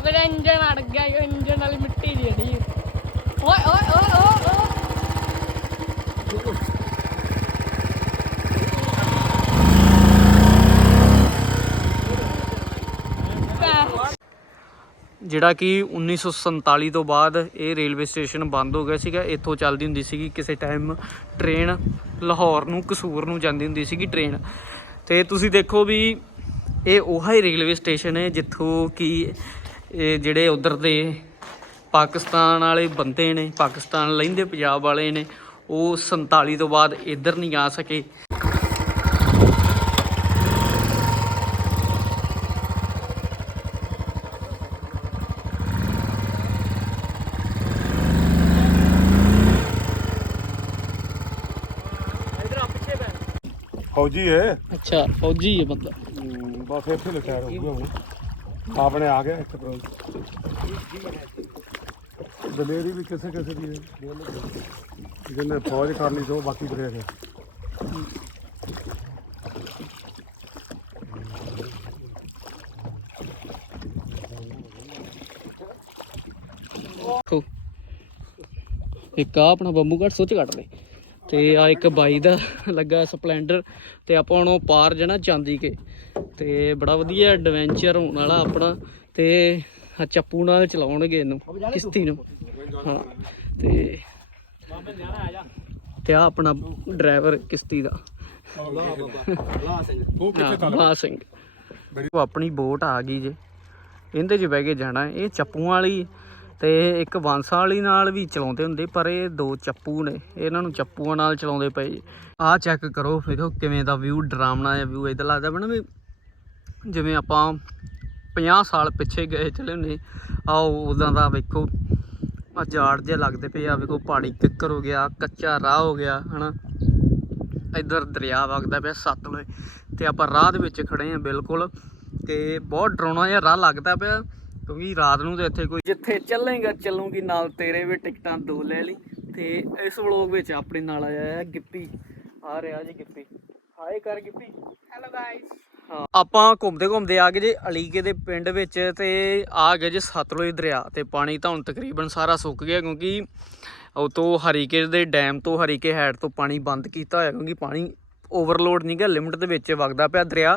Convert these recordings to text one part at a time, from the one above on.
ਰੁਕ ਜਾ ਇੰਜਨ ਅੜ ਗਿਆ ਇੰਜਨ ਵਾਲੀ ਮਿੱਟੀ ਦੀ ਓਏ ਓਏ ਓਏ ਓਏ ਜਿਹੜਾ ਕਿ 1947 ਤੋਂ ਬਾਅਦ ਇਹ ਰੇਲਵੇ ਸਟੇਸ਼ਨ ਬੰਦ ਹੋ ਗਿਆ ਸੀਗਾ, ਇੱਥੋਂ ਚੱਲਦੀ ਹੁੰਦੀ ਸੀਗੀ ਕਿਸੇ ਟਾਈਮ ਟ੍ਰੇਨ ਲਾਹੌਰ ਨੂੰ, ਕਸੂਰ ਨੂੰ ਜਾਂਦੀ ਹੁੰਦੀ ਸੀਗੀ ਟ੍ਰੇਨ ਤੇ ਤੁਸੀਂ ਦੇਖੋ ਵੀ ਇਹ ਉਹੀ ਰੇਲਵੇ ਸਟੇਸ਼ਨ ਹੈ ਜਿੱਥੋਂ ਕਿ ਇਹ ਜਿਹੜੇ ਉਧਰ ਦੇ ਪਾਕਿਸਤਾਨ ਵਾਲੇ ਬੰਦੇ ਨੇ ਪਾਕਿਸਤਾਨ ਲੈਂਦੇ ਪੰਜਾਬ ਵਾਲੇ ਨੇ ਉਹ 47 ਤੋਂ ਬਾਅਦ ਇੱਧਰ ਨਹੀਂ ਆ ਸਕੇ। ਫੌਜੀ ਹੈ। ਅੱਛਾ ਫੌਜੀ ਹੈ ਬੰਦਾ। ਬਸ ਇੱਥੇ ਲਿਖਿਆ ਹੁਣ। ਆਪਣੇ ਆ ਗਿਆ ਇੱਥੇ ਕੋਲ ਦਲੇਰੀ ਵੀ ਕਿਸੇ ਕਿਸੇ ਦੀ ਹੈ। ਜਿਹਨੇ ਫੌਜ ਕਰਨੀ ਤੋਂ ਬਾਕੀ ਕਰਿਆ ਗਿਆ ਦੇਖੋ। ਇੱਕ ਆ ਆਪਣਾ ਬੰਬੂ ਘਟ ਸੁੱਚ ਕੱਟ ਲੈ ਤੇ ਆ ਇੱਕ ਬਾਈ ਦਾ ਲੱਗਾ ਸਪਲੈਂਡਰ। ਤੇ ਆਪਾਂ ਹੁਣ ਉਹ ਪਾਰ ਜਾਣਾ ਚਾਂਦੀ ਕੇ। ਤੇ ਬੜਾ ਵਧੀਆ ਐਡਵੈਂਚਰ ਹੋਣ ਵਾਲਾ ਆਪਣਾ ਤੇ ਚੱਪੂ ਨਾਲ ਚਲਾਉਣਗੇ ਇਹਨੂੰ, ਕਿਸ਼ਤੀ ਨੂੰ। ਹਾਂ, ਤੇ ਤੇ ਆ ਆਪਣਾ ਡਰਾਈਵਰ ਕਿਸ਼ਤੀ ਦਾ। ਉਹ ਸਿੰਘ। ਉਹ ਆਪਣੀ ਬੋਟ ਆ ਗਈ ਜੇ। ਇਹਦੇ 'ਚ ਬਹਿ ਕੇ ਜਾਣਾ ਇਹ ਚੱਪੂਆਂ ਵਾਲੀ, ਤੇ ਇੱਕ ਬਾਂਸਾਂ ਵਾਲੀ ਨਾਲ ਵੀ ਚਲਾਉਂਦੇ ਹੁੰਦੇ, ਪਰ ਇਹ ਦੋ ਚੱਪੂ ਨੇ। ਇਹਨਾਂ ਨੂੰ ਚੱਪੂਆਂ ਨਾਲ ਚਲਾਉਂਦੇ ਪਏ। ਆਹ ਚੈੱਕ ਕਰੋ ਦੇਖੋ ਕਿਵੇਂ ਦਾ ਵਿਊ ਡਰਾਮਣਾ ਜਿਹਾ ਵਿਊ ਇਦਾਂ ਲੱਗਦਾ। ਬਣਾ ਵੀ ਜਿਵੇਂ ਆਪਾਂ 50 ਸਾਲ ਪਿੱਛੇ ਗਏ ਚਲੇ ਹੁੰਦੇ ਆ ਉਦਾਂ ਦਾ ਵੇਖੋ। ਆ ਜਾੜ ਜੇ ਲੱਗਦੇ ਪਏ ਆ, ਵੇਖੋ ਪਹਾੜੀ ਕਿੱਕਰ ਹੋ ਗਿਆ, ਕੱਚਾ ਰਾਹ ਹੋ ਗਿਆ, ਹਨਾ। ਇੱਧਰ ਦਰਿਆ ਵਗਦਾ ਪਿਆ ਸਤਲੁਜ ਤੇ ਆਪਾਂ ਰਾਹ ਦੇ ਵਿੱਚ ਖੜੇ ਆ ਬਿਲਕੁਲ ਤੇ ਬਹੁਤ ਡਰਾਉਣਾ ਜਿਹਾ ਰਾਹ ਲੱਗਦਾ ਪਿਆ, ਕਿਉਂਕਿ ਰਾਤ ਨੂੰ ਤੇ ਇੱਥੇ ਕੋਈ ਜਿੱਥੇ ਚੱਲੇਗਾ, ਚੱਲੂਗੀ ਨਾਲ ਤੇਰੇ ਵੀ ਟਿਕਟਾਂ ਦੋ ਲੈ ਲਈ। ਤੇ ਇਸ ਵਲੋਗ ਵਿੱਚ ਆਪਣੇ ਨਾਲ ਆਇਆ ਹੈ ਗਿੱਪੀ। ਆ ਰਿਹਾ ਜੀ ਗਿੱਪੀ। ਹਾਏ ਕਰ ਗਿੱਪੀ। ਹੈਲੋ ਗਾਇਸ ਆਪਾਂ ਘੁੰਮਦੇ ਘੁੰਮਦੇ ਆ ਗਏ ਜੇ ਅਲੀਕੇ ਦੇ ਪਿੰਡ ਵਿੱਚ ਤੇ ਆ ਗਏ ਜੇ ਸਤਲੁਜ ਦਰਿਆ ਤੇ ਪਾਣੀ ਤਾਂ ਹੁਣ ਤਕਰੀਬਨ ਸਾਰਾ ਸੁੱਕ ਗਿਆ ਕਿਉਂਕਿ ਉਹ ਤੋਂ ਹਰੀਕੇ ਦੇ ਡੈਮ ਤੋਂ ਹਰੀਕੇ ਹੈਡ ਤੋਂ ਪਾਣੀ ਬੰਦ ਕੀਤਾ ਹੋਇਆ ਕਿਉਂਕਿ ਪਾਣੀ ਓਵਰਲੋਡ ਨਹੀਂ ਗਿਆ, ਲਿਮਟ ਦੇ ਵਿੱਚ ਵਗਦਾ ਪਿਆ ਦਰਿਆ।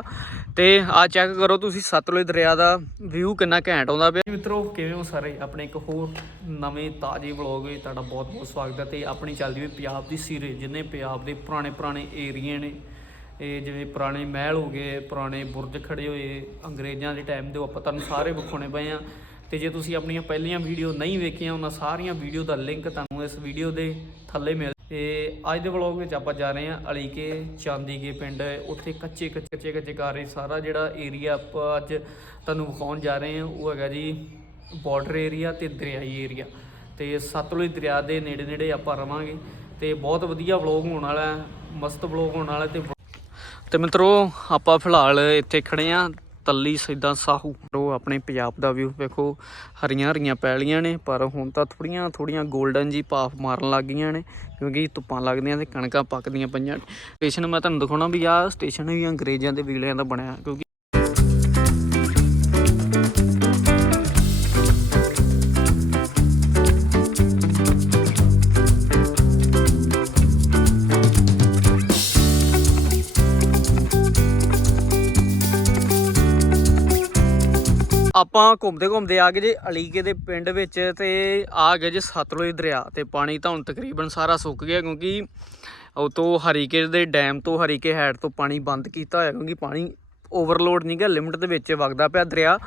ਤੇ ਆ ਚੈੱਕ ਕਰੋ ਤੁਸੀਂ ਸਤਲੁਜ ਦਰਿਆ ਦਾ ਵਿਊ ਕਿੰਨਾ ਘੈਂਟ ਆਉਂਦਾ ਪਿਆ। ਮਿੱਤਰੋ, ਕਿਵੇਂ ਹੋ ਸਾਰੇ? ਆਪਣੇ ਇੱਕ ਹੋਰ ਨਵੇਂ ਤਾਜ਼ੇ ਵਲੌਗ ਵਿੱਚ ਤੁਹਾਡਾ ਬਹੁਤ ਬਹੁਤ ਸਵਾਗਤ ਹੈ ਤੇ ਆਪਣੀ ਚੱਲਦੀ ਹੋਈ ਪੰਜਾਬ ਦੀ ਸੀਰੀਜ਼, ਜਿੰਨੇ ਪੰਜਾਬ ਦੇ ਪੁਰਾਣੇ ਪੁਰਾਣੇ ਏਰੀਏ ਨੇ ਇਹ ਜਿਵੇਂ ਪੁਰਾਣੇ ਮਹਿਲ ਹੋ ਗਏ, ਪੁਰਾਣੇ ਬੁਰਜ ਖੜੇ ਹੋਏ, ਅੰਗਰੇਜ਼ਾਂ ਦੇ ਟਾਈਮ ਦੇ ਆਪਾਂ ਤੁਹਾਨੂੰ ਸਾਰੇ ਵਿਖਾਉਣੇ ਪਏ ਆ। ਤੇ ਜੇ ਤੁਸੀਂ ਆਪਣੀਆਂ ਪਹਿਲੀਆਂ ਵੀਡੀਓ ਨਹੀਂ ਵੇਖੀਆਂ, ਉਹਨਾਂ ਸਾਰੀਆਂ ਵੀਡੀਓ ਦਾ ਲਿੰਕ ਤੁਹਾਨੂੰ ਇਸ ਵੀਡੀਓ ਦੇ ਥੱਲੇ ਮਿਲ ਤੇ ਅੱਜ ਦੇ ਵਲੌਗ ਵਿੱਚ ਆਪਾਂ ਜਾ ਰਹੇ ਹਾਂ ਅਲੀਕੇ ਚਾਂਦੀਕੇ ਪਿੰਡ। ਉੱਥੇ ਕੱਚੇ ਕੱਚੇ ਕੱਚੇ ਘਰ ਇਹ ਸਾਰਾ ਜਿਹੜਾ ਏਰੀਆ ਆਪਾਂ ਅੱਜ ਤੁਹਾਨੂੰ ਵਿਖਾਉਣ ਜਾ ਰਹੇ ਹਾਂ ਉਹ ਹੈਗਾ ਜੀ ਬਾਰਡਰ ਏਰੀਆ ਤੇ ਦਰਿਆਈ ਏਰੀਆ ਤੇ ਸਤਲੁਜ ਦਰਿਆ ਦੇ ਨੇੜੇ ਨੇੜੇ ਆਪਾਂ ਰਵਾਂਗੇ। ਤੇ ਬਹੁਤ ਵਧੀਆ ਵਲੌਗ ਹੋਣ ਵਾਲਾ ਹੈ, ਮਸਤ ਵਲੌਗ ਹੋਣ ਵਾਲਾ ਤੇ ਤੇ ਮਿੱਤਰੋ, ਆਪਾਂ ਫਿਲਹਾਲ ਇੱਥੇ ਖੜੇ ਆ, ਤੱਲੀ ਸਿੱਧਾ ਸਾਹੂ। ਉਹ ਆਪਣੇ ਪੰਜਾਬ ਦਾ ਵਿਊ ਵੇਖੋ, ਹਰੀਆਂ ਹਰੀਆਂ ਪੈਲੀਆਂ ਨੇ, ਪਰ ਹੁਣ ਤਾਂ ਥੋੜੀਆਂ ਥੋੜੀਆਂ 골ਡਨ ਜੀ ਪਾਫ ਮਾਰਨ ਲੱਗ ਗਈਆਂ ਨੇ, ਕਿਉਂਕਿ ਧੁੱਪਾਂ ਲੱਗਦੀਆਂ ਤੇ ਕਣਕਾਂ ਪੱਕਦੀਆਂ ਪਈਆਂ ਨੇ। ਸਟੇਸ਼ਨ ਮੈਂ ਤੁਹਾਨੂੰ ਦਿਖਾਉਣਾ ਵੀ ਆਹ ਸਟੇਸ਼ਨ ਵੀ ਅੰਗਰੇਜ਼ਾਂ ਦੇ ਵੇਲਿਆਂ ਦਾ ਬਣਿਆ, ਕਿਉਂਕਿ ਆਪਾਂ ਘੁੰਮਦੇ ਘੁੰਮਦੇ ਆ ਗਏ ਜੇ ਅਲੀਕੇ ਦੇ ਪਿੰਡ ਵਿੱਚ ਤੇ ਆ ਗਏ ਜੇ ਸਤਲੁਜ ਦਰਿਆ ਤੇ ਪਾਣੀ ਤਾਂ ਹੁਣ ਤਕਰੀਬਨ ਸਾਰਾ ਸੁੱਕ ਗਿਆ ਕਿਉਂਕਿ ਉਹ ਤੋਂ ਹਰੀਕੇ ਦੇ ਡੈਮ ਤੋਂ ਹਰੀਕੇ ਹੈਡ ਤੋਂ ਪਾਣੀ ਬੰਦ ਕੀਤਾ ਹੋਇਆ ਕਿਉਂਕਿ ਪਾਣੀ ਓਵਰਲੋਡ ਨਹੀਂ ਗਿਆ, ਲਿਮਟ ਦੇ ਵਿੱਚ ਵਗਦਾ ਪਿਆ ਦਰਿਆ।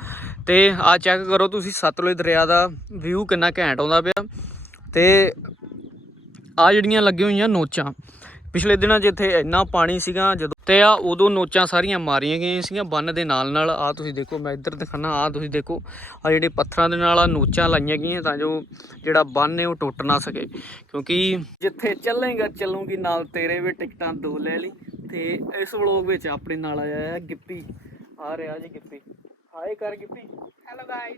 ਤੇ ਆ ਚੈੱਕ ਕਰੋ ਤੁਸੀਂ ਸਤਲੁਜ ਦਰਿਆ ਦਾ ਵਿਊ ਕਿੰਨਾ ਘੈਂਟ ਆਉਂਦਾ ਪਿਆ। ਤੇ ਆ ਜਿਹੜੀਆਂ ਲੱਗੀਆਂ ਹੋਈਆਂ ਨੋਚਾਂ ਪਿਛਲੇ ਦਿਨਾਂ ਇੱਥੇ ਇੰਨਾ ਪਾਣੀ ਸੀਗਾ ਜਦੋਂ ਤੇ ਆ ਉਦੋਂ ਨੋਚਾਂ ਸਾਰੀਆਂ ਮਾਰੀਆਂ ਗਈਆਂ ਸੀਗੀਆਂ ਬੰਨ ਦੇ ਨਾਲ ਨਾਲ। ਆ ਤੁਸੀਂ ਦੇਖੋ ਮੈਂ ਇੱਧਰ ਦਿਖਾਣਾ ਆ ਤੁਸੀਂ ਦੇਖੋ ਆ ਜਿਹੜੇ ਪੱਥਰਾਂ ਦੇ ਨਾਲ ਆ ਨੋਚਾਂ ਲਾਈਆਂ ਗਈਆਂ ਤਾਂ ਜੋ ਜਿਹੜਾ ਬੰਨ ਹੈ ਉਹ ਟੁੱਟ ਨਾ ਸਕੇ। ਕਿਉਂਕਿ ਜਿੱਥੇ ਚੱਲੇਗਾ ਚੱਲੂਗੀ ਨਾਲ ਤੇਰੇ ਵੀ ਟਿਕਟਾਂ ਦੋ ਲੈ ਲਈ। ਤੇ ਇਸ ਵਲੋਗ ਵਿੱਚ ਆਪਣੇ ਨਾਲ ਆਇਆ ਹੈ ਗਿੱਪੀ। ਆ ਰਿਹਾ ਜੀ ਗਿੱਪੀ। ਹਾਏ ਕਰ ਗਿੱਪੀ। ਹੈਲੋ ਗਾਇਸ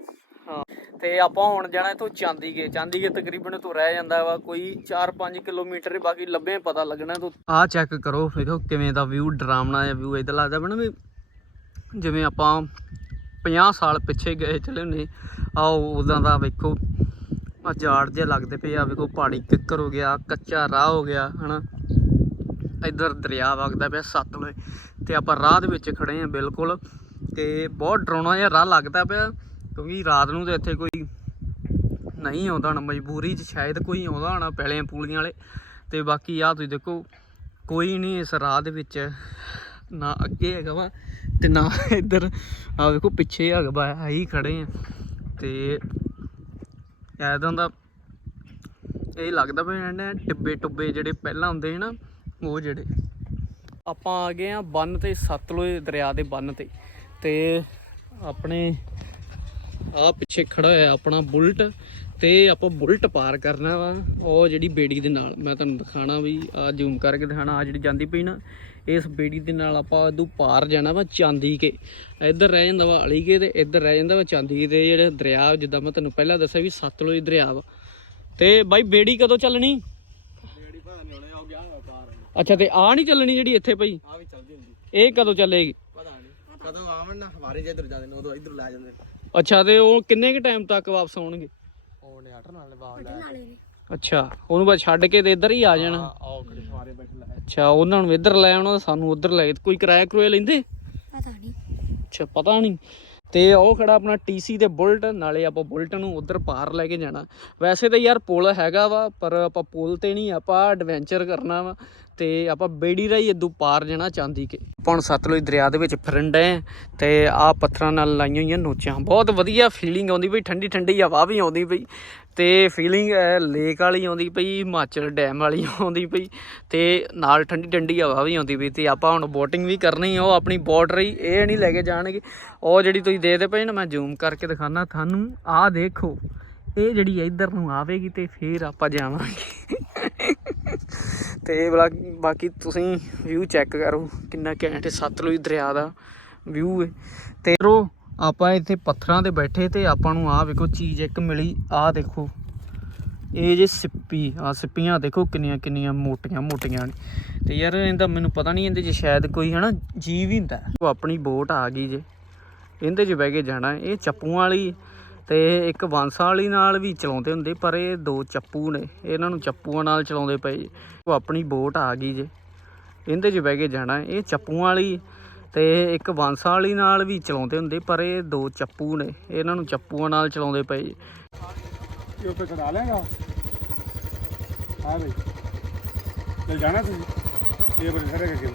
ਹਾਂ। ਤੇ ਆਪਾਂ ਹੁਣ ਜਾਣਾ ਇਥੋਂ ਚਾਂਦੀਗੇ ਚਾਂਦੀਗੇ ਤਕਰੀਬਨ ਤੋਂ ਰਹਿ ਜਾਂਦਾ ਵਾ, ਕੋਈ 4-5 ਕਿਲੋਮੀਟਰ ਬਾਕੀ ਲੱਭੇ ਪਤਾ ਲੱਗਣਾ ਤੋਂ ਆਹ ਚੈੱਕ ਕਰੋ ਵੇਖੋ ਕਿਵੇਂ ਦਾ ਵਿਊ ਡਰਾਵਣਾ ਜਿਹਾ ਵਿਊ ਇਦਾਂ ਲੱਗਦਾ, ਬਣਾ ਵੀ ਜਿਵੇਂ ਆਪਾਂ 50 ਸਾਲ ਪਿੱਛੇ ਗਏ ਚਲੇ ਨੇ ਆਓ ਉਦਾਂ ਦਾ ਵੇਖੋ ਆ ਜਾੜ ਜੇ ਲੱਗਦੇ ਪਏ ਆ, ਵੇਖੋ ਪਹਾੜੀ ਕਿੱਕਰ ਹੋ ਗਿਆ, ਕੱਚਾ ਰਾਹ ਹੋ ਗਿਆ, ਹਨਾ। ਇੱਧਰ ਦਰਿਆ ਵਗਦਾ ਪਿਆ ਸਤਲੁਜ ਤੇ ਆਪਾਂ ਰਾਹ ਦੇ ਵਿੱਚ ਖੜੇ ਆ ਬਿਲਕੁਲ, ਤੇ ਬਹੁਤ ਡਰਾਉਣਾ ਜਿਹਾ ਰਾਹ ਲੱਗਦਾ ਪਿਆ। ਕਿਉਂਕਿ ਰਾਤ ਨੂੰ ਤਾਂ ਇੱਥੇ ਕੋਈ ਨਹੀਂ ਆਉਂਦਾ ਹੋਣਾ, ਮਜਬੂਰੀ 'ਚ ਸ਼ਾਇਦ ਕੋਈ ਆਉਂਦਾ ਹੋਣਾ, ਪੈਲੀਆਂ ਪੂਲੀਆਂ ਵਾਲੇ। ਤੇ ਬਾਕੀ ਆ ਤੁਸੀਂ ਦੇਖੋ, ਕੋਈ ਨਹੀਂ ਇਸ ਰਾਹ ਦੇ ਵਿੱਚ, ਨਾ ਅੱਗੇ ਹੈਗਾ ਵਾ ਤੇ ਨਾ ਇੱਧਰ ਆ ਵੇਖੋ ਪਿੱਛੇ ਹੈਗਾ ਵਾ ਆਹੀ ਖੜੇ ਆ। ਤੇ ਐਦਾਂ ਦਾ ਇਹ ਲੱਗਦਾ ਵੀ ਇਹਨਾਂ ਟਿੱਬੇ ਟੁੱਬੇ ਜਿਹੜੇ ਪਹਿਲਾਂ ਹੁੰਦੇ ਸੀ ਨਾ, ਉਹ ਜਿਹੜੇ। ਆਪਾਂ ਆ ਗਏ ਆ ਬੰਨ ਤੇ, ਸਤਲੁਜ ਦਰਿਆ ਦੇ ਬੰਨ ਤੇ। ਤੇ ਆਪਣੇ ਆ ਪਿੱਛੇ ਖੜਾ ਹੋਇਆ ਆਪਣਾ ਬੁਲਟ ਤੇ ਆਪਾਂ ਬੁਲਟ ਪਾਰ ਕਰਨਾ ਵਾ। ਉਹ ਜਿਹੜੀ ਬੇੜੀ ਦੇ ਨਾਲ ਮੈਂ ਤੁਹਾਨੂੰ ਦਿਖਾਣਾ ਵੀ ਆ ਜ਼ੂਮ ਕਰਕੇ ਦਿਖਾਣਾ ਆ ਜਿਹੜੀ ਜਾਂਦੀ ਪਈ ਨਾ ਇਸ ਬੇੜੀ ਦੇ ਨਾਲ ਆਪਾਂ ਇਦੋਂ ਪਾਰ ਜਾਣਾ ਵਾ ਚਾਂਦੀ ਕੇ। ਇੱਧਰ ਰਹਿ ਜਾਂਦਾ ਵਾ ਅਲੀ ਕੇ ਤੇ ਇੱਧਰ ਰਹਿ ਜਾਂਦਾ ਵਾ ਚਾਂਦੀ ਦੇ ਜਿਹੜੇ ਦਰਿਆ ਜਿੱਦਾਂ ਮੈਂ ਤੁਹਾਨੂੰ ਪਹਿਲਾਂ ਦੱਸਿਆ ਵੀ ਸਤਲੁਜ ਦਰਿਆ ਵਾ। ਤੇ ਬਾਈ ਬੇੜੀ ਕਦੋਂ ਚੱਲਣੀ? ਜਿਹੜੀ ਪਤਾ ਨਹੀਂ ਆ ਗਿਆ ਕਾਰ ਅੱਛਾ ਤੇ ਆ ਨਹੀਂ ਚੱਲਣੀ ਜਿਹੜੀ ਇੱਥੇ ਪਈ? ਆ ਵੀ ਚੱਲਦੀ ਹੁੰਦੀ। ਇਹ ਕਦੋਂ ਚੱਲੇਗੀ? ਪਤਾ ਨਹੀਂ। ਕਦੋਂ ਆਵਣ ਨਾ ਹਮਾਰੇ ਜੇ ਇਧਰ ਜਾਂਦੇ ਨੇ ਉਦੋਂ ਇਧਰ ਲੈ ਜਾਂਦੇ ਅੱਛਾ ਤੇ ਉਹ ਕਿੰਨੇ ਕੁ ਟਾਈਮ ਤੱਕ ਵਾਪਸ ਆਉਣਗੇ? ਉਹਨੇ ਹਟਣ ਵਾਲੇ ਬਾਹਰ ਲੈ ਅੱਛਾ ਉਹਨੂੰ ਬਸ ਛੱਡ ਕੇ ਤੇ ਇੱਧਰ ਹੀ ਆ ਜਾਣਾ। ਖੜੇ ਸਵਾਰੇ ਬੈਠ ਲੈ ਅੱਛਾ ਉਹਨਾਂ ਨੂੰ ਇੱਧਰ ਲੈ ਆਉਣਾ ਸਾਨੂੰ ਉੱਧਰ ਲੈ ਕੋਈ ਕਿਰਾਇਆ ਕਰੂਆ ਲੈਂਦੇ? ਪਤਾ ਨਹੀਂ। ਅੱਛਾ ਪਤਾ ਨਹੀਂ। ਤੇ ਉਹ ਖੜਾ ਆਪਣਾ ਟੀਸੀ ਤੇ ਬੁਲਟ, ਨਾਲੇ ਆਪਾਂ ਬੁਲਟ ਨੂੰ ਉਧਰ ਪਾਰ ਲੈ ਕੇ ਜਾਣਾ। ਵੈਸੇ ਤਾਂ ਯਾਰ ਪੁਲ ਹੈਗਾ ਵਾ, ਪਰ ਆਪਾਂ ਪੁਲ ਤੇ ਨਹੀਂ, ਆਪਾਂ ਐਡਵੈਂਚਰ ਕਰਨਾ ਵਾ, ਤੇ ਆਪਾਂ ਬੇੜੀ ਰਾਈ ਇਦੋਂ ਪਾਰ ਜਾਣਾ ਚਾਂਦੀ ਕੇ। ਆਪਾਂ ਹੁਣ ਸਤਲੁਜ ਦਰਿਆ ਦੇ ਵਿੱਚ ਫਿਰਨ ਡਏ ਤੇ ਆ ਪੱਥਰਾਂ ਨਾਲ ਲਾਈਆਂ ਹੋਈਆਂ ਨੋਚਾਂ। ਬਹੁਤ ਵਧੀਆ ਫੀਲਿੰਗ ਆਉਂਦੀ ਬਈ ਠੰਡੀ ਠੰਡੀ ਹਵਾ ਵੀ ਆਉਂਦੀ ਪਈ। ਤੇ ਫੀਲਿੰਗ ਹੈ ਲੇਕ ਵਾਲੀ ਆਉਂਦੀ ਪਈ, ਹਿਮਾਚਲ ਡੈਮ ਵਾਲੀ ਆਉਂਦੀ ਪਈ ਤੇ ਨਾਲ ਠੰਡੀ ਠੰਡੀ ਹਵਾ ਵੀ ਆਉਂਦੀ ਪਈ ਤੇ ਆਪਾਂ ਹੁਣ ਬੋਟਿੰਗ ਵੀ ਕਰਨੀ ਉਹ ਆਪਣੀ ਬੋਟ ਰਹੀ, ਇਹ ਨਹੀਂ ਲੈ ਕੇ ਜਾਣਗੇ। ਉਹ ਜਿਹੜੀ ਤੁਸੀਂ ਦੇਖਦੇ ਪਏ ਨਾ, ਮੈਂ ਜ਼ੂਮ ਕਰਕੇ ਦਿਖਾਣਾ ਤੁਹਾਨੂੰ, ਆਹ ਦੇਖੋ, ਇਹ ਜਿਹੜੀ ਇੱਧਰ ਨੂੰ ਆਵੇਗੀ ਤੇ ਫੇਰ ਆਪਾਂ ਜਾਵਾਂਗੇ। ਤੇ ਬਾਕੀ ਤੁਸੀਂ ਵਿਊ ਚੈੱਕ ਕਰੋ, ਕਿੰਨਾ ਘੈਂਟ ਹੈ ਸਤਲੁਜ ਦਰਿਆ ਦਾ ਵਿਊ ਹੈ ਤੇ ਰੋ ਆਪਾਂ ਇੱਥੇ ਪੱਥਰਾਂ ਤੇ ਬੈਠੇ ਤੇ ਆਪਾਂ ਨੂੰ ਆਹ ਵੇਖੋ ਚੀਜ਼ ਇੱਕ ਮਿਲੀ, ਆਹ ਦੇਖੋ। ਇਹ ਜੇ ਸਿੱਪੀ ਆ ਸਿੱਪੀਆਂ ਦੇਖੋ ਕਿੰਨੀਆਂ ਕਿੰਨੀਆਂ ਮੋਟੀਆਂ ਮੋਟੀਆਂ ਨੇ। ਤੇ ਯਾਰ ਇਹਦਾ ਮੈਨੂੰ ਪਤਾ ਨਹੀਂ ਇਹਦੇ 'ਚ ਸ਼ਾਇਦ ਕੋਈ ਹਨਾ ਜੀਵ ਹੀ ਹੁੰਦਾ। ਉਹ ਆਪਣੀ ਬੋਟ ਆ ਗਈ ਜੇ। ਇਹਦੇ 'ਚ ਬਹਿ ਕੇ ਜਾਣਾ, ਇਹ ਚੱਪੂਆਂ ਵਾਲੀ ਤੇ ਇੱਕ ਵਾਂਸਾਂ ਵਾਲੀ ਨਾਲ ਵੀ ਚਲਾਉਂਦੇ ਹੁੰਦੇ, ਪਰ ਇਹ ਦੋ ਚੱਪੂ ਨੇ। ਇਹਨਾਂ ਨੂੰ ਚੱਪੂਆਂ ਨਾਲ ਚਲਾਉਂਦੇ ਪਏ। ਜੇ। ਉਹ ਆਪਣੀ ਬੋਟ ਆ ਗਈ ਜੇ। ਇਹਦੇ 'ਚ ਬਹਿ ਕੇ ਜਾਣਾ, ਇਹ ਚੱਪੂਆਂ ਵਾਲੀ ਤੇ ਇੱਕ ਵਾਂਸਾਂ ਵਾਲੀ ਨਾਲ ਵੀ ਚਲਾਉਂਦੇ ਹੁੰਦੇ ਪਰ ਇਹ ਦੋ ਚੱਪੂ ਨੇ। ਇਹਨਾਂ ਨੂੰ ਚੱਪੂਆਂ ਨਾਲ ਚਲਾਉਂਦੇ ਪਏ ਜੇ। ਇਹ ਉੱਤੇ ਚੜਾ ਲੇਗਾ ਹਾਂ ਬਈ। ਤੇ ਜਾਣਾ ਤੁਸੀਂ? ਇਹ ਬੜੇ ਸਾਰੇ ਕਿ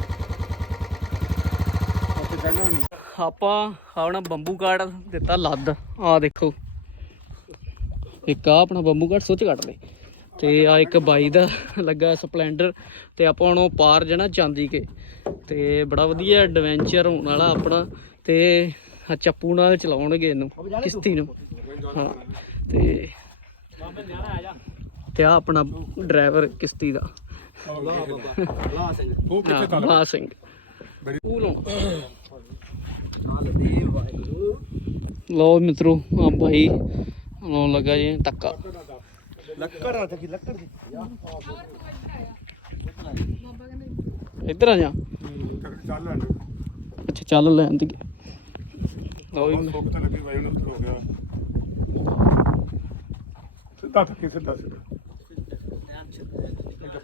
ਉੱਤੇ ਚੜਨਾ ਨਹੀਂ। ਆਪਾਂ ਆਪਣਾ ਬੰਬੂ ਕਾਰਡ ਦਿੱਤਾ ਲੱਦ। ਆ ਦੇਖੋ। ਇੱਕ ਆ ਆਪਣਾ ਬੰਬੂ ਕਾਰਡ ਸੁੱਚ ਕੱਟ ਦੇ ਤੇ ਆ ਇੱਕ ਬਾਈ ਦਾ ਲੱਗਾ ਸਪਲੈਂਡਰ ਤੇ ਆਪਾਂ ਹੁਣ ਉਹ ਪਾਰ ਜਾਣਾ ਚਾਂਦੀ ਕੇ। ਤੇ ਬੜਾ ਵਧੀਆ ਐਡਵੈਂਚਰ ਹੋਣ ਵਾਲਾ ਆਪਣਾ ਤੇ ਆ ਚੱਪੂ ਨਾਲ ਚਲਾਉਣਗੇ ਇਹਨੂੰ ਕਿਸ਼ਤੀ ਨੂੰ। ਹਾਂ ਤੇ ਤੇ ਆ ਆਪਣਾ ਡਰਾਈਵਰ ਕਿਸ਼ਤੀ ਦਾ। ਲਾ ਸਿੰਘ। ਉਹ ਕਿੱਥੇ ਉਹ ਵਾਹਿਗੁਰੂ ਲਓ ਮਿੱਤਰੋ ਆ ਭਾਈ ਲਾਉਣ ਲੱਗਾ ਜੀ ਤੱਕਾ ਲੱਕੜ ਆ ਤੇ ਲੱਕੜ ਦੀ। ਇੱਧਰ ਆ ਜਾ। ਚੱਲ ਲੈਣ ਅੱਛਾ ਚੱਲ ਲੈਣ ਦੀ ਲਓ ਜੀ। ਸੋਕ ਤਾਂ ਲੱਗੀ ਵਾਈ ਉਹਨੂੰ ਹੋ ਗਿਆ ਸਿੱਧਾ ਥੱਕੀ ਸਿੱਧਾ ਸਿੱਧਾ।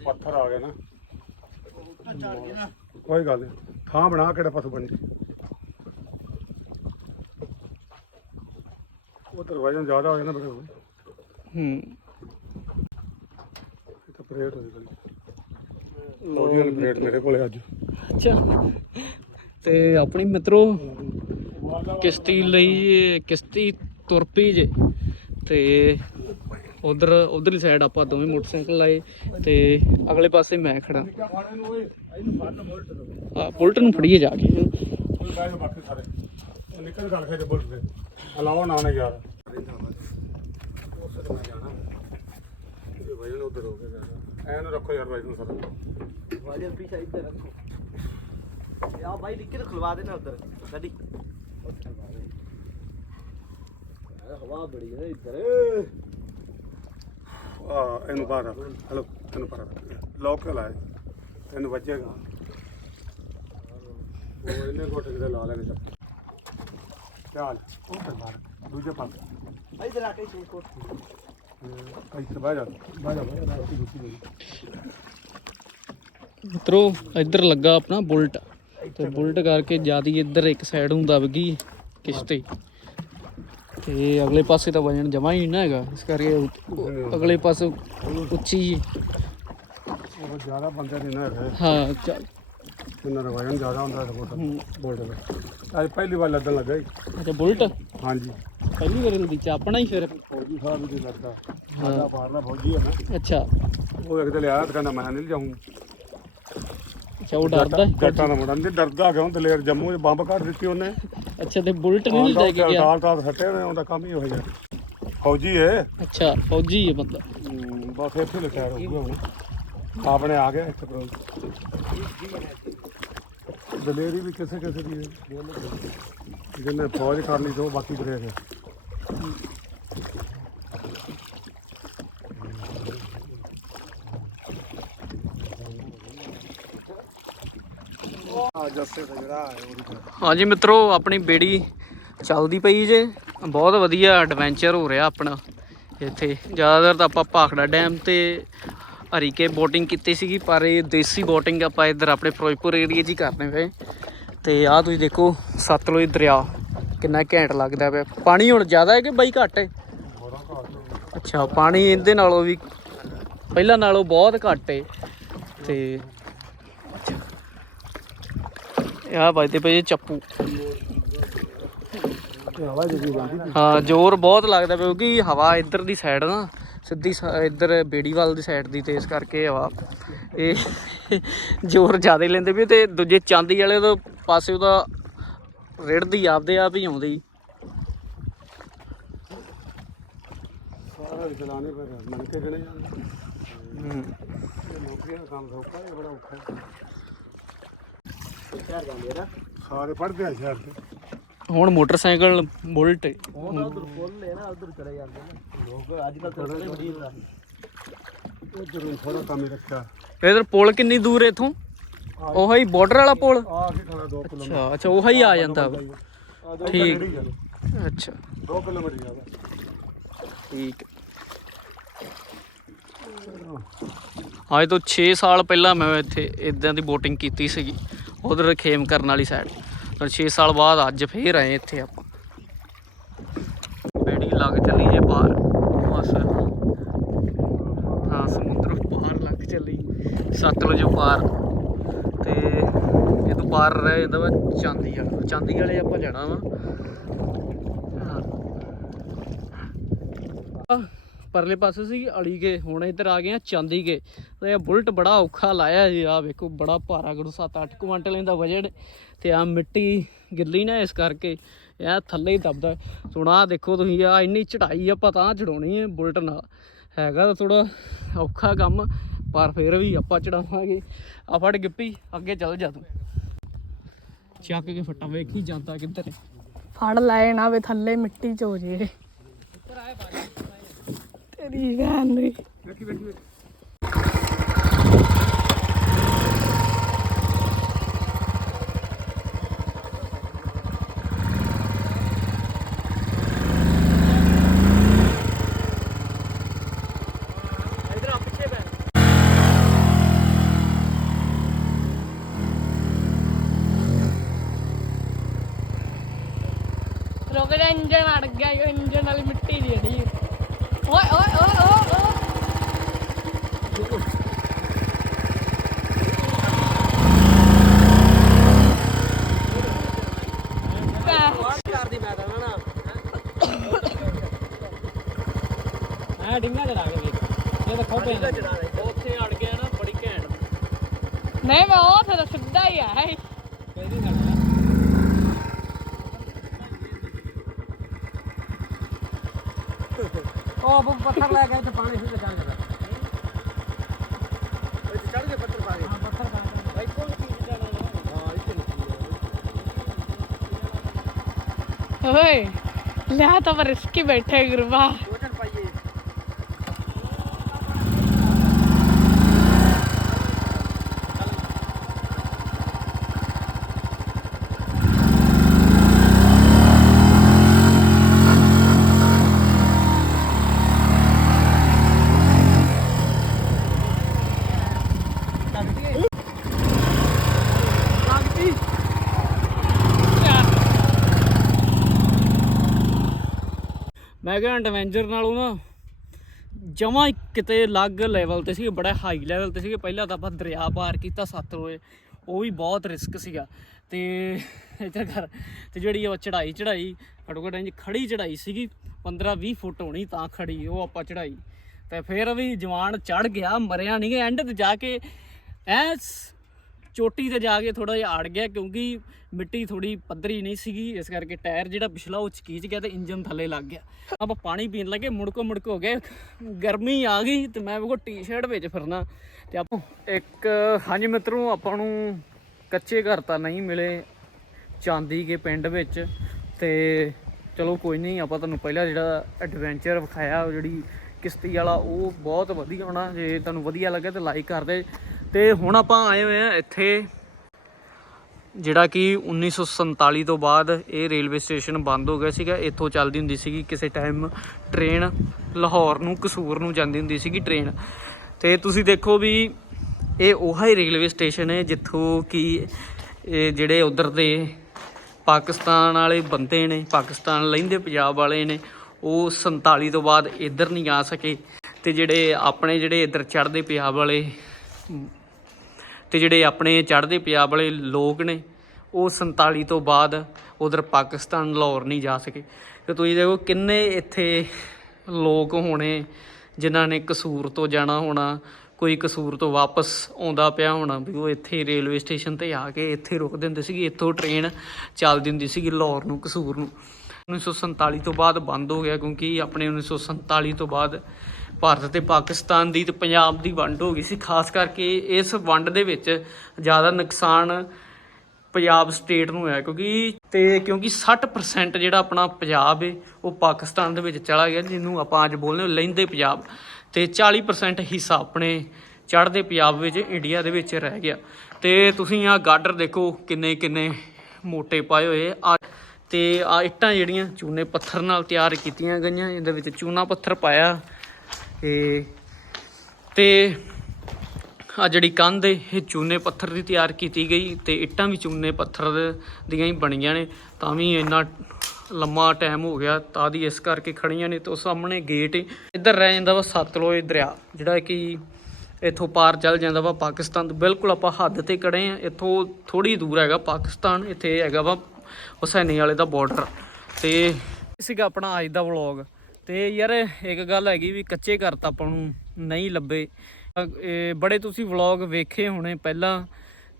ਪੱਥਰ ਆ ਗਿਆ ਨਾ। ਕੋਈ ਗੱਲ ਨਹੀਂ। ਥਾਂ ਬਣਾ ਕਿਹੜਾ ਪਾਸੋਂ ਬਣੀ। ਉਧਰ ਵਜਨ ਜ਼ਿਆਦਾ ਹੋ ਜਾਣਾ ਬੜਾ। ਹੂੰ। ਤਾਂ ਪਰੇਡ ਹੋਈ ਗੱਲ ਲੋਡੀਅਲ ਪਰੇਡ ਮੇਰੇ ਕੋਲੇ ਅੱਜ ਅੱਛਾ। ਤੇ ਆਪਣੀ ਮਿੱਤਰੋ ਕਿਸ਼ਤੀ ਲਈ ਕਿਸ਼ਤੀ ਤੁਰ ਪਈ ਜੇ ਤੇ ਉਧਰ ਉਧਰਲੀ ਸਾਈਡ ਆਪਾਂ ਦੋਵੇਂ ਮੋਟਰਸਾਈਕਲ ਲਾਏ ਤੇ ਅਗਲੇ ਪਾਸੇ ਮੈਂ ਖੜਾ। ਆ ਬੁਲਟ ਨੂੰ ਫੜੀਏ ਜਾ ਕੇ। ਉਹ ਨਿਕਲ ਗੱਲ ਖੇ ਬੋਲ ਦੇ ਨਾ ਨਾ ਯਾਰ। ਉਸੇ ਤੋਂ ਮੈਂ ਜਾਣਾ ਇਹ ਬਾਈ ਨੂੰ ਉਧਰ ਹੋ ਗਿਆ ਐਨ ਰੱਖੋ ਯਾਰ ਬਾਈ ਨੂੰ ਸਾਰਾ। ਵਾਜੇ ਪੀਛਾ ਇੱਧਰ ਰੱਖੋ। ਯਾ ਭਾਈ ਨਿੱਕੇ ਨੂੰ ਖਲਵਾ ਦੇਣਾ ਉਧਰ। ਗੱਡੀ। ਹਵਾ ਬੜੀ ਹੈ ਇੱਧਰ। ਆ ਇਹਨੂੰ ਬਾਹਰ ਰੱਖ। ਹਲੋ ਇਹਨੂੰ ਬਾਹਰ ਰੱਖ। ਲੋਕ ਲਾਏ ਇਹਨੂੰ ਵੱਜੇਗਾ। ਉਹ ਇਹਨੇ ਕੋਟ ਕਿਤੇ ਲਾ ਲੈਣੇ ਚੱਲ ਉਹ ਕਰ ਮਾਰ ਦੂਜੇ ਪਾਸੇ। ਇਧਰ ਆ ਕੇ ਸ਼ੇਖ ਕੋ ਤੇ ਇੱਥੇ ਬਹਿ ਜਾ ਬਹਿ ਜਾ ਬਹਿ ਜਾ ਰੋਟੀ ਰੋਟੀ ਦੇ ਮਿੱਤਰੋ ਇੱਧਰ ਲੱਗਾ ਆਪਣਾ ਬੁਲਟ। ਤੇ ਬੁਲਟ ਕਰਕੇ ਜਿਆਦੀ ਇੱਧਰ ਇੱਕ ਸਾਈਡ ਹੁੰਦਾ ਵਗੀ ਕਿਸ਼ਤੇ। ਤੇ ਅਗਲੇ ਪਾਸੇ ਤਾਂ ਵਜਨ ਜਮਾ ਹੀ ਨਹੀਂ ਨਾ ਹੈਗਾ। ਇਸ ਕਰਕੇ ਅਗਲੇ ਪਾਸੇ ਉੱਚੀ। ਉਹ ਜ਼ਿਆਦਾ ਬੰਦੇ ਨਹੀਂ ਨਾ ਹੈਗੇ। ਹਾਂ ਚੱਲ ਦਾ ਵਜਨ ਜ਼ਿਆਦਾ ਹੁੰਦਾ ਹੈ ਬੋਲਟ ਹੂੰ। ਬੋਲਟ ਦਾ। ਅੱਜ ਪਹਿਲੀ ਵਾਰ ਲੱਦਣ ਲੱਗਾ ਜੀ। ਅੱਛਾ ਬੁਲਟ? ਹਾਂਜੀ। ਪਹਿਲੀ ਵਾਰ ਦੀ ਚਾਪਣਾ ਹੀ ਫਿਰ ਫੌਜੀ ਸਾਹਿਬ ਵੀ ਲੱਗਾ ਸਾਡਾ ਬਾਹਰਲਾ ਫੌਜੀ ਹੈ ਨਾ। ਅੱਛਾ। ਉਹ ਇੱਕ ਤੇ ਲਿਆ ਤੇ ਕਹਿੰਦਾ ਮੈਂ ਨਹੀਂ ਜਾਊਂ। ਅੱਛਾ ਉਹ ਡਰਦਾ ਸੀ? ਜੱਟਾਂ ਦਾ ਮੁੰਡਾ ਨਹੀਂ ਡਰਦਾ ਕਿਉਂ ਦਲੇਰ ਜੰਮੂ 'ਚ ਬੰਬ ਕੱਢ ਦਿੱਤੀ ਉਹਨੇ। ਅੱਛਾ ਤੇ ਬੁਲਟ ਨਹੀਂ ਲੈ ਕੇ ਗਿਆ? ਤਾਲ ਤਾਲ ਸੱਟੇ ਨੇ ਉਹਦਾ ਕੰਮ ਹੀ ਉਹ ਜਿਹਾ। ਫੌਜੀ ਹੈ। ਅੱਛਾ ਫੌਜੀ ਹੈ ਬੰਦਾ ਹਮ, ਬਸ ਇੱਥੇ ਲਿਖਿਆ ਰਹੂਗਾ ਹੁਣ। ਆਪਣੇ ਆ ਗਿਆ ਇੱਥੇ ਪ੍ਰੋ ਦਲੇਰੀ ਵੀ ਕਿਸੇ ਕਿਸੇ ਦੀ ਹੈ। ਜਿਹਨੇ ਫੌਜ ਕਰ ਲਈ ਤੇ ਬਾਕੀ ਬਰੇ ਹੈ ਆ ਜੱਸੇ ਦਾ ਜਿਹੜਾ ਹੈ ਉਹਦੀ ਹਾਂਜੀ ਮਿੱਤਰੋ, ਆਪਣੀ ਬੇੜੀ ਚੱਲਦੀ ਪਈ ਜੇ। ਬਹੁਤ ਵਧੀਆ ਐਡਵੈਂਚਰ ਹੋ ਰਿਹਾ ਆਪਣਾ। ਇੱਥੇ ਜ਼ਿਆਦਾਤਰ ਤਾਂ ਆਪਾਂ ਭਾਖੜਾ ਡੈਮ ਤੇ ਹਰੀਕੇ ਬੋਟਿੰਗ ਕੀਤੀ ਸੀਗੀ, ਪਰ ਇਹ ਦੇਸੀ ਬੋਟਿੰਗ ਆਪਾਂ ਇੱਧਰ ਆਪਣੇ ਫਿਰੋਜ਼ਪੁਰ ਏਰੀਆ 'ਚ ਹੀ ਕਰਨੇ ਪਏ। ਤੇ ਆਹ ਤੁਸੀਂ ਦੇਖੋ, ਸਤਲੁਜ ਦਰਿਆ। ਕਿੰਨਾ ਘੈਂਟ ਲੱਗਦਾ ਪਿਆ। ਪਾਣੀ ਹੁਣ ਜ਼ਿਆਦਾ ਹੈ ਕਿ ਬਾਈ ਘੱਟ ਹੈ? ਅੱਛਾ, ਪਾਣੀ ਇਹਦੇ ਨਾਲੋਂ ਵੀ, ਪਹਿਲਾਂ ਨਾਲੋਂ ਬਹੁਤ ਘੱਟ ਹੈ। ਤੇ ਆ ਵੱਜਦੇ ਪਏ ਜੀ ਚੱਪੂ। ਹਾਂ, ਜ਼ੋਰ ਬਹੁਤ ਲੱਗਦਾ ਪਿਆ ਕਿਉਂਕਿ ਹਵਾ ਇੱਧਰ ਦੀ ਸਾਈਡ ਨਾ, ਸਿੱਧੀ ਇੱਧਰ ਬੇੜੀਵਾਲ ਦੀ ਸਾਈਡ ਦੀ ਤੇ ਇਸ ਕਰਕੇ ਹਵਾ ਇਹ ਜ਼ੋਰ ਜ਼ਿਆਦਾ ਲੈਂਦੇ ਵੀ ਤੇ ਦੂਜੇ ਚਾਂਦੀ ਵਾਲੇ ਤੋਂ ਪਾਸੇ ਉਹਦਾ ਰਿੜਦੀ ਆਪਦੇ ਆਪ ਹੀ ਆਉਂਦੀ। ਸਾਰਾ ਚਲਾਣੇ ਪਰ ਮਨ ਕੇ ਗਣੇ ਜਾਂਦੇ। ਇਹ ਨੌਕਰੀਆਂ ਦਾ ਕੰਮ ਸੌਖਾ ਹੈ ਬੜਾ ਔਖਾ ਹੈ। ਸ਼ਹਿਰ ਜਾਂਦੇ ਆ ਨਾ? ਸਾਰੇ ਪੜਦੇ ਆ ਸ਼ਹਿਰ ਤੇ ਹੁਣ ਮੋਟਰਸਾਈਕਲ ਬੁਲਟ। ਉਹ ਤਾਂ ਉਧਰ ਪੁੱਲ ਨੇ ਨਾ ਉਧਰ ਚਲੇ ਜਾਂਦੇ ਨੇ। ਲੋਕ ਅੱਜ ਕੱਲ ਤਾਂ ਚਲੇ ਬੜੀ ਹੁੰਦਾ ਉਧਰ ਨੂੰ ਥੋੜਾ ਕੰਮ ਹੀ ਰੱਖਿਆ। ਇਧਰ ਪੁਲ ਕਿੰਨੀ ਦੂਰ ਹੈ ਇਥੋਂ? ਉਹ ਹੀ ਬਾਰਡਰ ਵਾਲਾ ਪੁਲ? ਆ ਕੇ ਥੋੜਾ 2 ਕਿਲੋਮੀਟਰ। ਅੱਛਾ ਅੱਛਾ ਉਹ ਹੀ ਆ ਜਾਂਦਾ ਵਾ। ਠੀਕ। ਅੱਛਾ। 2 ਕਿਲੋਮੀਟਰ ਜ਼ਿਆਦਾ ਠੀਕ। ਅੱਜ ਤੋਂ 6 ਸਾਲ ਪਹਿਲਾਂ ਮੈਂ ਇੱਥੇ ਇਦਾਂ ਦੀ ਬੋਟਿੰਗ ਕੀਤੀ ਸੀਗੀ ਉਧਰ ਖੇਮ ਕਰਨ ਵਾਲੀ ਸਾਈਡ ਪਰ 6 ਸਾਲ ਬਾਅਦ ਅੱਜ ਫੇਰ ਆਏ ਇੱਥੇ ਆਪਾਂ। ਬੇੜੀ ਲੱਗ ਚੱਲੀ ਜੇ ਪਾਰ ਬਸ। ਹਾਂ ਸਮੁੰਦਰ ਪਾਰ ਲੱਗ ਚੱਲੀ। ਸਤਲੁਜ ਪਾਰ ਤੇ ਇਹ ਤੋਂ ਪਾਰ ਰਹਿ ਜਾਂਦਾ ਵਾ ਚਾਂਦੀ ਵਾਲਾ। ਚਾਂਦੀ ਵਾਲੇ ਆਪਾਂ ਜਾਣਾ ਵਾ। ਪਰਲੇ ਪਾਸੇ ਸੀ, ਅਲੀ ਕੇ, ਹੁਣ ਇੱਧਰ ਆ ਗਏ ਆ ਚਾਂਦੀ ਕੇ। ਤੇ ਇਹ ਬੁਲਟ ਬੜਾ ਔਖਾ ਲਾਇਆ ਜੀ। ਆ ਵੇਖੋ, ਬੜਾ ਭਾਰਾ ਗੁਰੂ 7-8 ਕੁਆਂਟਲ ਇਹਦਾ ਵਜਨ। ਤੇ ਆ ਮਿੱਟੀ ਗਿੱਲੀ ਨਾ ਇਸ ਕਰਕੇ, ਇਹ ਥੱਲੇ ਹੀ ਦਬਦਾ। ਸੁਣਾ ਦੇਖੋ ਤੁਸੀਂ ਆ ਇੰਨੀ ਚੜਾਈ ਆਪਾਂ ਤਾਂ ਚੜਾਉਣੀ ਹੈ ਬੁਲਟ ਨਾਲ। ਹੈਗਾ ਤਾਂ ਥੋੜਾ ਔਖਾ ਕੰਮ। ਪਰ ਫਿਰ ਵੀ ਆਪਾਂ ਚੜਾਵਾਂਗੇ। ਆ ਫੜ ਗਿੱਪੀ, ਅੱਗੇ ਚੱਲ ਜਾ ਤੂੰ। ਚੱਕ ਕੇ ਫੱਟਾ ਵੇਖੀ ਜਾਂਦਾ ਕਿੱਧਰ ਫੜ ਲਾਏ ਨਾ ਵੇ ਥੱਲੇ, ਮਿੱਟੀ ਚ ਹੋ ਜੇ। ਤੇਰੀ ਭੈਣ ਦੀ। ਵੇਖੀ ਵੇਖੀ ਇੰਜਣ ਅੜ ਗਿਆ ਇਹ ਇੰਜਣ ਵਾਲੀ ਮਿੱਟੀ ਦੀ ਅੜੀ ਓਏ ਓਏ ਓਏ ਆ ਡਿੰਗਾ ਚੜਾ ਕੇ ਵੇਖ ਇਹ ਤਾਂ ਖੋਪੇ ਚੜਾ ਦੇ ਉੱਥੇ ਅੜ ਗਿਆ ਨਾ ਬੜੀ ਘੈਂਟ ਨਹੀਂ ਮੈਂ ਉਹ ਤੇ ਸਿੱਧਾ ਹੀ ਆ ਕਿਹਦੀ ਗੱਲ ਆ ਉਹ ਪੱਥਰ ਲੈ ਕੇ ਤੇ ਪਾਣੀ ਸੁੱਟ ਜਾਂਦੇ। ਦਾ ਚੜ ਕੇ ਪੱਥਰ ਪਾ ਕੇ ਹਾਂ ਪੱਥਰ ਪਾ ਕੇ। ਭਾਈ ਕੋਲ ਕੀ ਜਾਣਾ ਹਾਂ ਇੱਥੇ ਨਹੀਂ ਓਏ ਲਿਆ ਤਾਂ ਪਰ ਰਿਸਕੀ ਬੈਠੇ ਗੁਰਬਾ ਮੈਗਾ ਐਡਵੈਂਚਰ ਨਾਲੋਂ ਨਾ ਜਮਾਂ ਕਿਤੇ ਅਲੱਗ ਲੈਵਲ ਤੇ ਸੀਗੇ, ਬੜਾ ਹਾਈ ਲੈਵਲ ਤੇ ਸੀਗੇ। ਪਹਿਲਾਂ ਤਾਂ ਆਪਾਂ ਦਰਿਆ ਪਾਰ ਕੀਤਾ ਸਤਲੁਜ, ਉਹ ਵੀ ਬਹੁਤ ਰਿਸਕ ਸੀਗਾ। ਤੇ ਇੱਧਰ ਕਰ ਤੇ ਜਿਹੜੀ ਉਹ ਚੜਾਈ ਚੜਾਈ ਘੱਟੋ ਘੱਟ ਇੰਜ ਖੜੀ ਚੜਾਈ ਸੀਗੀ 15 20 ਫੁੱਟ ਹੋਣੀ ਤਾਂ ਖੜੀ ਉਹ ਆਪਾਂ ਚੜਾਈ ਤੇ ਫਿਰ ਵੀ ਜਵਾਨ ਚੜ ਗਿਆ, ਮਰਿਆ ਨਹੀਂ ਐਂਡ ਤੇ ਜਾ ਕੇ ਐ ਚੋਟੀ ਤੇ ਜਾ ਕੇ ਥੋੜਾ ਜਿਹਾ ਅੜ ਗਿਆ ਕਿਉਂਕਿ ਮਿੱਟੀ ਥੋੜੀ ਪੱਧਰੀ ਨਹੀਂ ਸੀਗੀ, ਇਸ ਕਰਕੇ ਟਾਇਰ ਜਿਹੜਾ ਪਿਛਲਾ ਉਹ ਚਕੀਚ ਗਿਆ ਤੇ ਇੰਜਨ ਥੱਲੇ ਲੱਗ ਗਿਆ। ਆਪਾਂ ਪਾਣੀ ਪੀਣ ਲੱਗੇ, ਮੁੜਕੋ ਮੁੜਕ ਹੋ ਗਏ। ਗਰਮੀ ਆ ਗਈ ਤੇ ਮੈਂ ਉਹ ਟੀ-ਸ਼ਰਟ ਵਿੱਚ ਫਿਰਨਾ। ਤੇ ਆਪਾਂ ਇੱਕ, ਹਾਂਜੀ ਮਿੱਤਰੋ, ਆਪਾਂ ਨੂੰ ਕੱਚੇ ਘਰ ਤਾਂ ਨਹੀਂ ਮਿਲੇ ਚਾਂਦੀ ਕੇ ਪਿੰਡ ਵਿੱਚ। ਤੇ ਚਲੋ ਕੋਈ ਨਹੀਂ, ਆਪਾਂ ਤੁਹਾਨੂੰ ਪਹਿਲਾਂ ਜਿਹੜਾ ਐਡਵੈਂਚਰ ਵਿਖਾਇਆ ਜਿਹੜੀ ਕਿਸ਼ਤੀ ਵਾਲਾ, ਉਹ ਬਹੁਤ ਵਧੀਆ ਹੋਣਾ। ਜੇ ਤੁਹਾਨੂੰ ਵਧੀਆ ਲੱਗਾ ਤਾਂ ਲਾਈਕ ਕਰ ਦੇ। ਤੇ ਹੁਣ ਆਪਾਂ ਆਏ ਹੋਏ ਆ ਇੱਥੇ, ਜਿਹੜਾ ਕਿ 1947 ਤੋਂ ਬਾਅਦ ਇਹ ਰੇਲਵੇ ਸਟੇਸ਼ਨ ਬੰਦ ਹੋ ਗਿਆ ਸੀਗਾ। ਇੱਥੋਂ ਚੱਲਦੀ ਹੁੰਦੀ ਸੀਗੀ ਕਿਸੇ ਟਾਈਮ ਟ੍ਰੇਨ ਲਾਹੌਰ ਨੂੰ, ਕਸੂਰ ਨੂੰ ਜਾਂਦੀ ਹੁੰਦੀ ਸੀਗੀ ਟ੍ਰੇਨ ਤੇ ਤੁਸੀਂ ਦੇਖੋ ਵੀ ਇਹ ਉਹੀ ਹੀ ਰੇਲਵੇ ਸਟੇਸ਼ਨ ਹੈ ਜਿੱਥੋਂ ਕਿ ਇਹ ਜਿਹੜੇ ਉਧਰ ਦੇ ਪਾਕਿਸਤਾਨ ਵਾਲੇ ਬੰਦੇ ਨੇ, ਪਾਕਿਸਤਾਨ ਲੈਂਦੇ ਪੰਜਾਬ ਵਾਲੇ ਨੇ, ਉਹ 47 ਤੋਂ ਬਾਅਦ ਇੱਧਰ ਨਹੀਂ ਆ ਸਕੇ। ਤੇ ਜਿਹੜੇ ਆਪਣੇ ਜਿਹੜੇ ਇੱਧਰ ਚੜ੍ਹਦੇ ਪੰਜਾਬ ਵਾਲੇ ਤੇ ਜਿਹੜੇ ਆਪਣੇ ਚੜ੍ਹਦੇ ਪੰਜਾਬ ਵਾਲੇ ਲੋਕ ਨੇ, ਉਹ 47 ਤੋਂ ਬਾਅਦ ਉਧਰ ਪਾਕਿਸਤਾਨ, ਲਾਹੌਰ ਨਹੀਂ ਜਾ ਸਕੇ। ਤੇ ਤੁਸੀਂ ਦੇਖੋ ਕਿੰਨੇ ਇੱਥੇ ਲੋਕ ਹੋਣੇ ਜਿਨ੍ਹਾਂ ਨੇ ਕਸੂਰ ਤੋਂ ਜਾਣਾ ਹੋਣਾ, ਕੋਈ ਕਸੂਰ ਤੋਂ ਵਾਪਸ ਆਉਂਦਾ ਪਿਆ ਹੋਣਾ, ਵੀ ਉਹ ਇੱਥੇ ਰੇਲਵੇ ਸਟੇਸ਼ਨ ਤੇ ਆ ਕੇ ਇੱਥੇ ਰੁਕਦੇ ਹੁੰਦੇ ਸੀਗੇ, ਇੱਥੋਂ ਟ੍ਰੇਨ ਚੱਲਦੀ ਹੁੰਦੀ ਸੀਗੀ ਲਾਹੌਰ ਨੂੰ, ਕਸੂਰ ਨੂੰ। 1947 ਤੋਂ ਬਾਅਦ ਬੰਦ ਹੋ ਗਿਆ, ਕਿਉਂਕਿ ਆਪਣੇ 1947 ਤੋਂ ਬਾਅਦ ਭਾਰਤ ਤੇ ਪਾਕਿਸਤਾਨ ਦੀ ਤੇ ਪੰਜਾਬ ਦੀ ਵੰਡ ਹੋ ਗਈ ਸੀ। ਖਾਸ ਕਰਕੇ ਇਸ ਵੰਡ ਦੇ ਵਿੱਚ ਜ਼ਿਆਦਾ ਨੁਕਸਾਨ ਪੰਜਾਬ ਸਟੇਟ ਨੂੰ ਹੋਇਆ ਕਿਉਂਕਿ ਤੇ ਕਿਉਂਕਿ 60% ਜਿਹੜਾ ਆਪਣਾ ਪੰਜਾਬ ਏ, ਉਹ ਪਾਕਿਸਤਾਨ ਦੇ ਵਿੱਚ ਚਲਾ ਗਿਆ, ਜਿਹਨੂੰ ਆਪਾਂ ਅੱਜ ਬੋਲਦੇ ਹਾਂ ਲੈਂਦੇ ਪੰਜਾਬ। ਤੇ 40% ਹਿੱਸਾ ਆਪਣੇ ਚੜ੍ਹਦੇ ਪੰਜਾਬ ਵਿੱਚ, ਇੰਡੀਆ ਦੇ ਵਿੱਚ ਰਹਿ ਗਿਆ। ਤੇ ਤੁਸੀਂ ਆ ਗਾਡਰ ਦੇਖੋ ਕਿੰਨੇ ਕਿੰਨੇ ਮੋਟੇ ਪਾਏ ਹੋਏ ਆ। ਤੇ ਆ ਇੱਟਾਂ ਜਿਹੜੀਆਂ, ਚੂਨੇ ਪੱਥਰ ਨਾਲ ਤਿਆਰ ਕੀਤੀਆਂ ਗਈਆਂ, ਇਹਦੇ ਵਿੱਚ ਚੂਨਾ ਪੱਥਰ ਪਾਇਆ। ਤੇ ਤੇ ਆ ਜਿਹੜੀ ਕੰਧ ਹੈ ਇਹ ਚੂਨੇ ਪੱਥਰ ਦੀ ਤਿਆਰ ਕੀਤੀ ਗਈ ਤੇ ਇੱਟਾਂ ਵੀ ਚੂਨੇ ਪੱਥਰ ਦੀਆਂ ਹੀ ਬਣੀਆਂ ਨੇ, ਤਾਂ ਵੀ ਇੰਨਾ ਲੰਮਾ ਟਾਈਮ ਹੋ ਗਿਆ, ਤਾਂ ਦੀ ਇਸ ਕਰਕੇ ਖੜੀਆਂ ਨੇ, ਤੇ ਉਹ ਸਾਹਮਣੇ ਗੇਟ ਇੱਧਰ ਰਹਿ ਜਾਂਦਾ ਵਾ ਸਤਲੁਜ ਦਰਿਆ, ਜਿਹੜਾ ਕਿ ਇੱਥੋਂ ਪਾਰ ਚੱਲ ਜਾਂਦਾ ਵਾ ਪਾਕਿਸਤਾਨ ਤੋਂ। ਬਿਲਕੁਲ ਆਪਾਂ ਹੱਦ ਤੇ ਖੜੇ ਆ, ਇੱਥੋਂ ਥੋੜੀ ਦੂਰ ਹੈਗਾ ਪਾਕਿਸਤਾਨ, ਇੱਥੇ ਹੈਗਾ ਵਾ ਹੁਸੈਨੀ ਵਾਲੇ ਦਾ ਬਾਰਡਰ ਤੇ ਸੀਗਾ ਆਪਣਾ ਅੱਜ ਦਾ ਵਲੌਗ ਤੇ ਯਾਰ, ਇੱਕ ਗੱਲ ਹੈਗੀ ਵੀ ਕੱਚੇ ਘਰ ਤਾਂ ਆਪਾਂ ਨੂੰ ਨਹੀਂ ਲੱਭੇ। ਬੜੇ ਤੁਸੀਂ ਵਲੌਗ ਵੇਖੇ ਹੋਣੇ ਪਹਿਲਾਂ,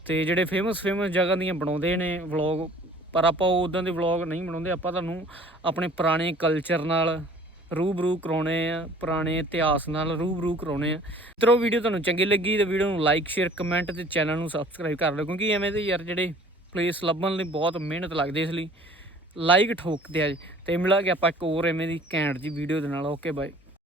ਤੇ ਜਿਹੜੇ ਫੇਮਸ ਫੇਮਸ ਜਗ੍ਹਾ ਦੀਆਂ ਬਣਾਉਂਦੇ ਨੇ ਵਲੌਗ ਪਰ ਆਪਾਂ ਉਦਾਂ ਦੇ ਵਲੌਗ ਨਹੀਂ ਬਣਾਉਂਦੇ। ਆਪਾਂ ਤੁਹਾਨੂੰ ਆਪਣੇ ਪੁਰਾਣੇ ਕਲਚਰ ਨਾਲ ਰੂਬਰੂ ਕਰਾਉਣੇ ਆ, ਪੁਰਾਣੇ ਇਤਿਹਾਸ ਨਾਲ ਰੂਬਰੂ ਕਰਾਉਣੇ ਆ। ਤਰੋ ਵੀਡੀਓ ਤੁਹਾਨੂੰ ਚੰਗੀ ਲੱਗੀ ਤਾਂ ਵੀਡੀਓ ਨੂੰ ਲਾਈਕ ਸ਼ੇਅਰ ਕਮੈਂਟ ਤੇ ਚੈਨਲ ਨੂੰ ਸਬਸਕ੍ਰਾਈਬ ਕਰ ਲਓ, ਕਿਉਂਕਿ ਐਵੇਂ ਦੇ ਯਾਰ ਜਿਹੜੇ ਪਲੇਸ ਲੱਭਣ ਲਈ ਬਹੁਤ ਮਿਹਨਤ ਲੱਗਦੀ ਇਸ ਲਈ। ਲਾਈਕ ਠੋਕਦੇ ਆ ਜੀ। ਤੇ ਮਿਲਾਂਗੇ ਆਪਾਂ ਇੱਕ ਹੋਰ ਐਵੇਂ ਦੀ ਘੈਂਟ ਜੀ ਵੀਡੀਓ ਦੇ ਨਾਲ। Okay bye